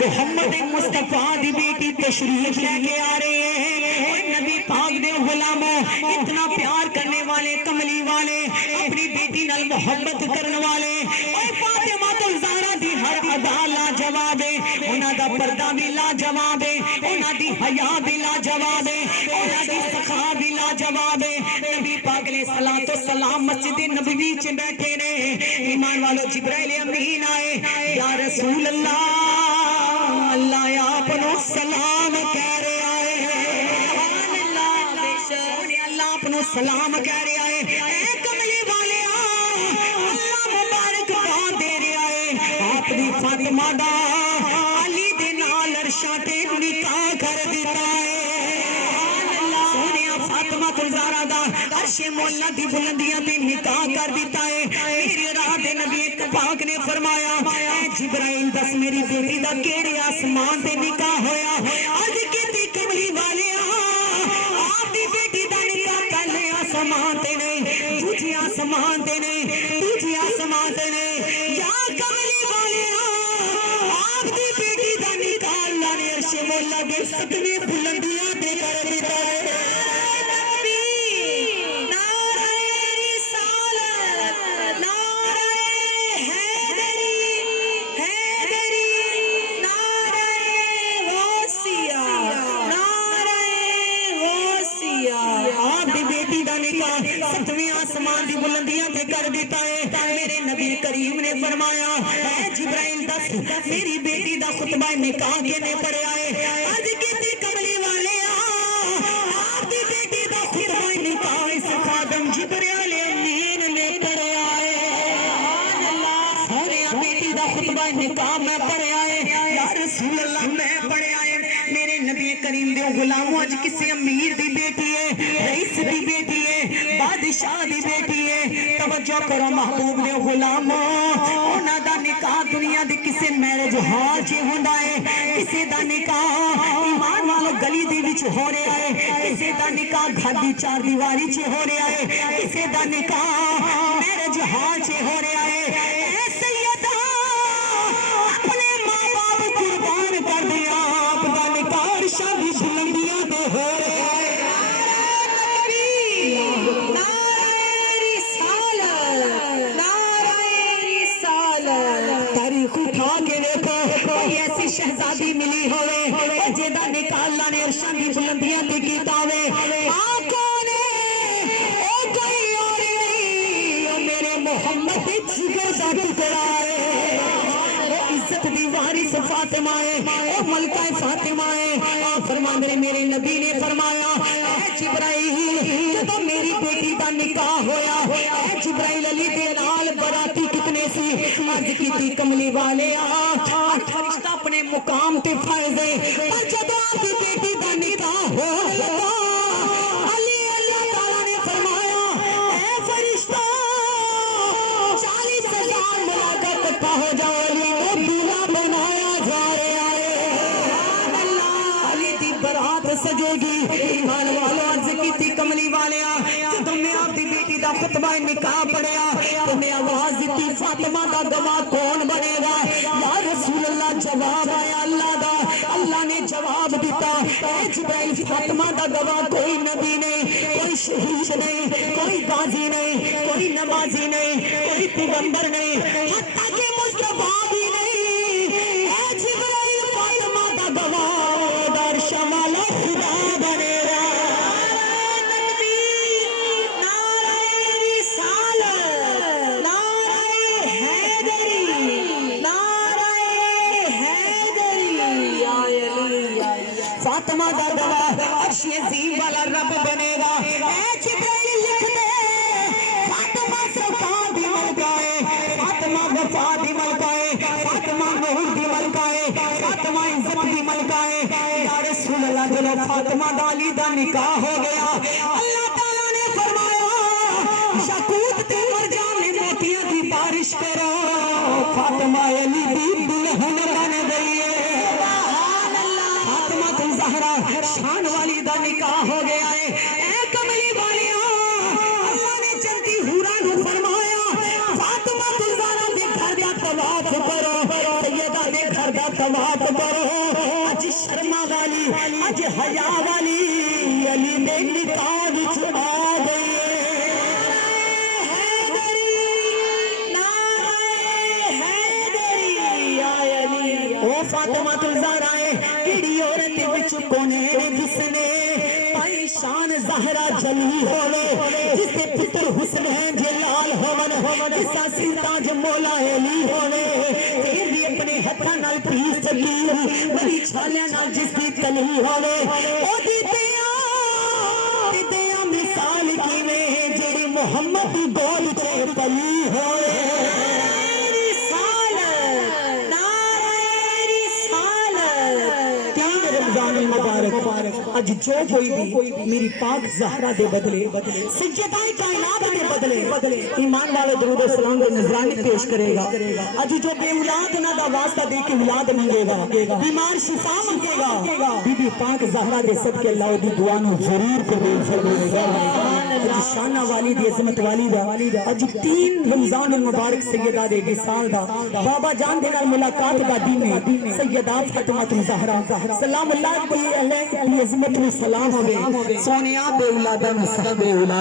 محمد مصطفیٰ دی بیٹی تشریف لے کے آ رہے ہیں اور نبی پاک دے غلاموں اتنا پیار کرنے والے کملی والے اپنی بیٹی نال محبت کرنے والے اور فاطمہ الزہرا دی ہر ادا لاجواب ہے انہاں دا پردہ بھی لاجواب ہے انہاں دی حیا بھی لاجواب ہے انہاں دی سخا بھی لاجواب ہے نبی پاک علیہ الصلوۃ والسلام مسجد نبوی وچ بیٹھے نے ایمان والو جبرائیل امین آئے یا رسول اللہ اللہ آپ نو سلام کہہ رہے آئے سبحان اللہ بے شک اللہ آپ نو سلام کہہ رہے آئے اے کملی والے اللہ مبارک بات دے رہے آئے آپ دی فاطمہ دا علی دے نال عرشاں تے نکاح کر دیتا ہے فاطمہ الزہرا دا عرش مولا دی بلندیاں تے نکاح کر دیتا ہے میری رات نبی پاک نے فرمایا اے جبرائیل دس میری بیٹی دا کیڑے آسمان تے نکاح ہویا اج کیتی کملی والے آپ دی بیٹی دا نکاح پہلے آسمان تے نہیں دوجے آسمان تے نہیں دوجے آسمان تے نہیں یا کملی والے آپ دی بیٹی دا نکاح اللہ نے عرش مولا دے ستویں بلندیاں تے کر دیتا ہے ستویں آسمان دی بلندیاں تے کر دیتا ہے میرے نبی کریم نے فرمایا اے جبرائیل دس میری بیٹی دا خطبہ نکاح کینے پڑھیا ہے آج کیتی کملی والے آپ دی بیٹی دا خطبہ نکاح اس خادم جبرائیل امین نے پڑھیا ہے سبحان اللہ سونے بیٹی دا خطبہ نکاح میں پڑھیا ہے یا رسول اللہ میں پڑھیا ہے میرے نبی کریم دے غلاموں اج کسی امیر دی بیٹی ہے رئیس دی بیٹی ہے بادشاہ دی بیٹی ہے توجہ کرو محبوب دے غلاموں انہاں دا نکاح دنیا دی کسے میرج ہال چ ہوندا ہے کسے دا نکاح ایمان والو گلی دی وچ ہو رہا ہے کسے دا نکاح گھر دی چار دیواری چ ہو رہا ہے کسے دا نکاح میرج ہال چ ہو رہا ہے اے سیدہ اپنے ماں باپ قربان کر دیا آپ دا نکاح شادی بلندیاں تے ہو رہا ہے تاریخ اٹھا کے دیکھو کوئی ایسی شہزادی ملی ہوئے جیدہ نکاح اللہ نے عرشاں کی بلندیاں تے کیتا ہوئے آنکھوں نے او کوئی اور نہیں او میرے محمد جگر دا ٹکڑا ہے او عزت دی وارث فاطمہ ہے او ملکہ فاطمہ ہے فرمان دے میرے نبی نے فرمایا اے جبرائیل جب میری بیٹی دا نکاح ہویا اے جبرائیل علی دے نال براتی کتنے سی عرض کیتی کملی والے آٹھ رشتہ اپنے مقام تے فرض ہے پر جب آپ کی بیٹی دا نکاح ہو لگا علی اللہ تعالیٰ نے فرمایا اے فرشتہ 40,000 ملاقہ کٹھا ہو جاؤ علی کو دولہا بنایا جا رہا ہے اللہ علی دی برات سجے گی ایمان والو عرض کیتی کملی والے جب میں آپ دی بیٹی دا خطبہ نکاح پڑھیا تو میں آواز دیتی فاطمہ دا گواہ کون بنے گا یا رسول اللہ جواب آیا اللہ دا اللہ نے جواب دیتا اے جبرائیل فاطمہ دا گواہ کوئی نبی نہیں کوئی شہید نہیں کوئی غازی نہیں کوئی نمازی نہیں کوئی پیغمبر نہیں حتیٰ کہ مصطفیٰ بھی نہیں اے جبرائیل فاطمہ دا گواہ در شمال خدا بنے گا فاطمہ دا گواہ عرش عظیم والا رب بنے گا اے جبرائیل لکھ دے فاطمہ سرکار دی ملکہ ہے فاطمہ وفا دی ملکہ ہے فاطمہ نور دی ملکہ ہے فاطمہ عزت دی ملکہ ہے یا رسول اللہ جلو فاطمہ دا علی دا نکاح ہو گیا اللہ تعالیٰ نے فرمایا یاقوت تے مرجان نے موتیاں دی بارش کرو فاطمہ علی دی دلہن بن گئی ہے شان والی دا نکاح ہو گیا ہے اے کملی والیاں اللہ نے جنتی حورا نو فرمایا فاطمہ الزہرا دے گھر دا طواف کرو سیدہ دے گھر دا طواف کرو اج شرما والی اج حیا والی علی دے نکاح وچ آ گئی فاطمہ الزہرا کیڑی عورت وچ کونے جس نے پائی شان زہرا جلی ہوے جس دے پتر حسنین جلال ہون جسا سیتاج مولا علی ہوے پھر بھی اپنے ہتھاں نال پیس چکی بڑی چھالیاں نال جس دی کلی ہوے او دی دیاں مثال کیویں جڑی محمد دی گود تے پلی ہوے مبارک اج جو کوئی بھی میری پاک زہرا دے بدلے سجدہ کائنات دے بدلے ایمان والے درود و سلام دے نذرانے پیش کرے گا اج جو بے اولاد نہ دا واسطہ دے کے اولاد منگے گا بیمار شفا منگے گا بی بی پاک زہرا دے صدقے اللہ دی دعا نو ضرور قبول فرمائے گا اج شانہ والی دی عظمت والی دا اج 3 رمضان المبارک سیدہ دے وصال دا بابا جان دے نال ملاقات دا دن سیدہ فاطمہ الزہرا سلام اللہ علیہ عظمت و سلام ہوئے سونیا بے اولادہ میں صحب اولاد